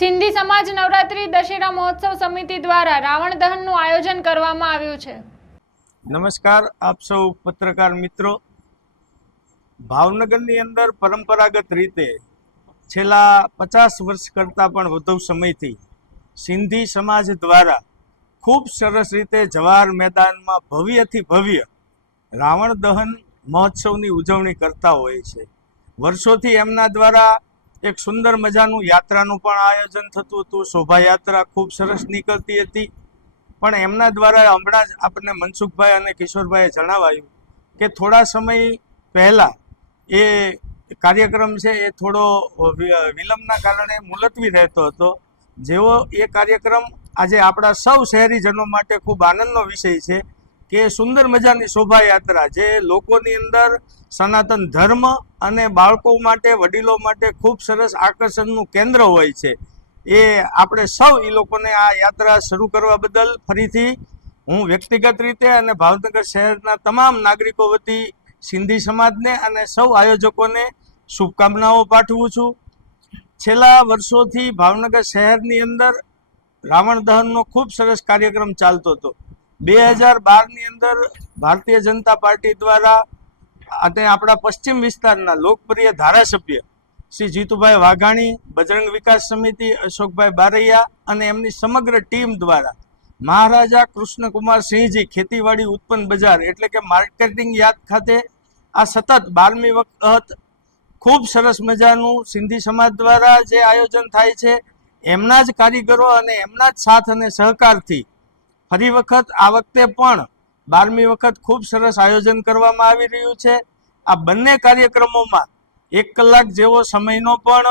સિંધી સમાજ નવરાત્રી દશેરા મહોત્સવ સમિતિ દ્વારા રાવણ દહનનું આયોજન કરવામાં આવ્યું છે. નમસ્કાર, આપ સૌ પત્રકાર મિત્રો. ભાવનગરની અંદર પરંપરાગત રીતે છેલ્લા પચાસ વર્ષ કરતાં પણ વધુ સમયથી સિંધી સમાજ દ્વારા ખૂબ સરસ રીતે જવાહર મેદાનમાં ભવ્યથી ભવ્ય રાવણ દહન મહોત્સવની ઉજવણી કરતા હોય છે. વર્ષોથી એમના દ્વારા એક સુંદર મજાનું યાત્રાનું પણ આયોજન થતું હતું. શોભાયાત્રા ખૂબ સરસ નીકળતી હતી. પણ એમના દ્વારા હમણાં જ આપણને મનસુખભાઈ અને કિશોરભાઈએ જણાવાયું કે થોડા સમય પહેલાં એ કાર્યક્રમ છે એ થોડો વિલંબના કારણે મુલતવી રહેતો હતો. જેવો એ કાર્યક્રમ આજે આપણા સૌ શહેરીજનો માટે ખૂબ આનંદનો વિષય છે. કે સુંદર મજાની શોભાયાત્રા જે લોકોની અંદર સનાતન ધર્મ અને બાળકો માટે, વડીલો માટે ખૂબ સરસ આકર્ષણનું કેન્દ્ર હોય છે. એ આપણે સૌ એ લોકોને આ યાત્રા શરૂ કરવા બદલ ફરીથી હું વ્યક્તિગત રીતે અને ભાવનગર શહેરના તમામ નાગરિકો વતી સિંધી સમાજને અને સૌ આયોજકોને શુભકામનાઓ પાઠવું છું. છેલ્લા વર્ષોથી ભાવનગર શહેરની અંદર રાવણ દહનનો ખૂબ સરસ કાર્યક્રમ ચાલતો હતો. બે હજાર બારની અંદર ભારતીય જનતા પાર્ટી દ્વારા અને આપણા પશ્ચિમ વિસ્તારના લોકપ્રિય ધારાસભ્ય શ્રી જીતુભાઈ વાઘાણી, બજરંગ વિકાસ સમિતિ, અશોકભાઈ બારૈયા અને એમની સમગ્ર ટીમ દ્વારા મહારાજા કૃષ્ણકુમાર સિંહજી ખેતીવાડી ઉત્પન્ન બજાર એટલે કે માર્કેટિંગ યાદ ખાતે આ સતત બારમી વખત ખૂબ સરસ મજાનું સિંધી સમાજ દ્વારા જે આયોજન થાય છે, એમના જ કારીગરો અને એમના જ સાથ અને સહકારથી ફરી વખત આ વખતે પણ બારમી વખત ખૂબ સરસ આયોજન કરવામાં આવી રહ્યું છે. આ બંને કાર્યક્રમોમાં એક કલાક જેવો સમયનો પણ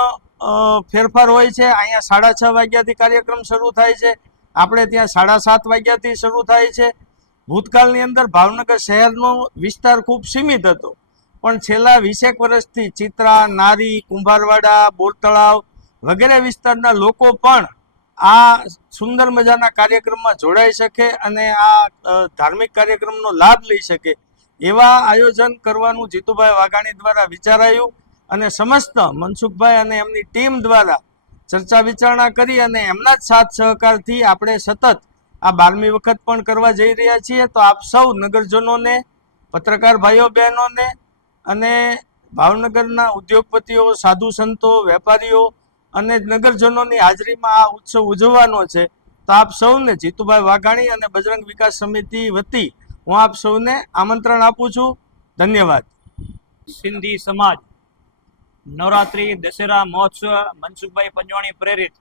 ફેરફાર હોય છે. અહીંયા સાડા છ વાગ્યાથી કાર્યક્રમ શરૂ થાય છે. આપણે ત્યાં સાડા સાત વાગ્યાથી શરૂ થાય છે. ભૂતકાળની અંદર ભાવનગર શહેરનો વિસ્તાર ખૂબ સીમિત હતો. પણ છેલ્લા વીસેક વર્ષથી ચિત્રા, નારી, કુંભારવાડા, બોરતળાવ વગેરે વિસ્તારના લોકો પણ આ સુંદર મજાના કાર્યક્રમમાં જોડાઈ શકે અને આ ધાર્મિક કાર્યક્રમનો લાભ લઈ શકે એવા આયોજન કરવાનું જીતુભાઈ વાઘાણી દ્વારા વિચારાયું અને સમસ્ત મનસુખભાઈ અને એમની ટીમ દ્વારા ચર્ચા વિચારણા કરી અને એમના જ સાથ સહકારથી આપણે સતત આ બારમી વખત પણ કરવા જઈ રહ્યા છીએ. તો આપ સૌ નગરજનોને, પત્રકાર ભાઈઓ બહેનોને અને ભાવનગરના ઉદ્યોગપતિઓ, સાધુ સંતો, વેપારીઓ અને નગરજનોની હાજરીમાં આ ઉત્સવ ઉજવવાનો છે. તો આપ સૌને જીતુભાઈ વાઘાણી અને બજરંગ વિકાસ સમિતિ વતી હું આપ સૌને આમંત્રણ આપું છું. ધન્યવાદ. સિંધી સમાજ, નવરાત્રી, દશેરા મહોત્સવ, મનસુખભાઈ પંજવાણી પ્રેરિત,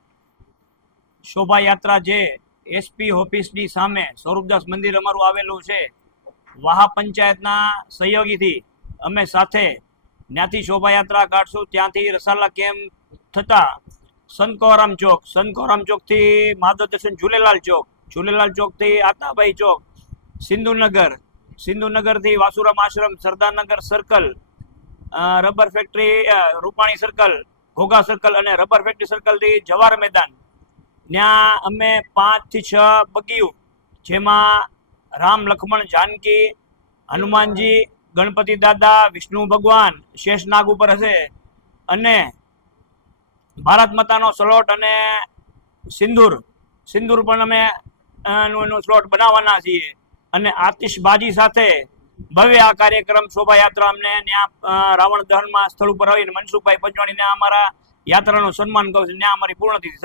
શોભાયાત્રા જે એસપી ઓફિસની સામે સ્વરૂપદાસ મંદિર અમારું આવેલું છે, વાહા પંચાયતના સહયોગીથી અમે સાથે ત્યાંથી શોભાયાત્રા કાઢશું. ત્યાંથી રસાલા કેમ્પ થતા સંકોરામ ચોક સંકોરામ ચોકથી માધવ દર્શન ઝૂલેલાલ ચોક, ઝૂલેલાલ ચોકથી આતાભાઈ ચોક, Sindhunagar, સિંધુનગરથી Vasuram Ashram, Sardarnagar circle rubber factory Rupani circle Ghogha circle અને રબર ફેક્ટરી સર્કલથી જવાર મેદાન. ત્યાં અમે પાંચથી છ બગીયું, જેમાં રામ લક્ષ્મણ જાનકી, હનુમાનજી, ગણપતિ દાદા, વિષ્ણુ ભગવાન, શેષનાગ ઉપર હશે અને ભારત માતાનો સ્લોટ અને સિંદૂર. સિંદૂર પણ અમે નું સ્લોટ બનાવવાના છીએ. અને આતિશબાજી સાથે ભવ્ય આ કાર્યક્રમ શોભાયાત્રા અમને ત્યાં રાવણ દહનમાં સ્થળ ઉપર આવીને મનસુખભાઈ પંચવાણીને અમારા યાત્રાનું સન્માન કહું છું. ત્યાં અમારી પૂર્ણ થતી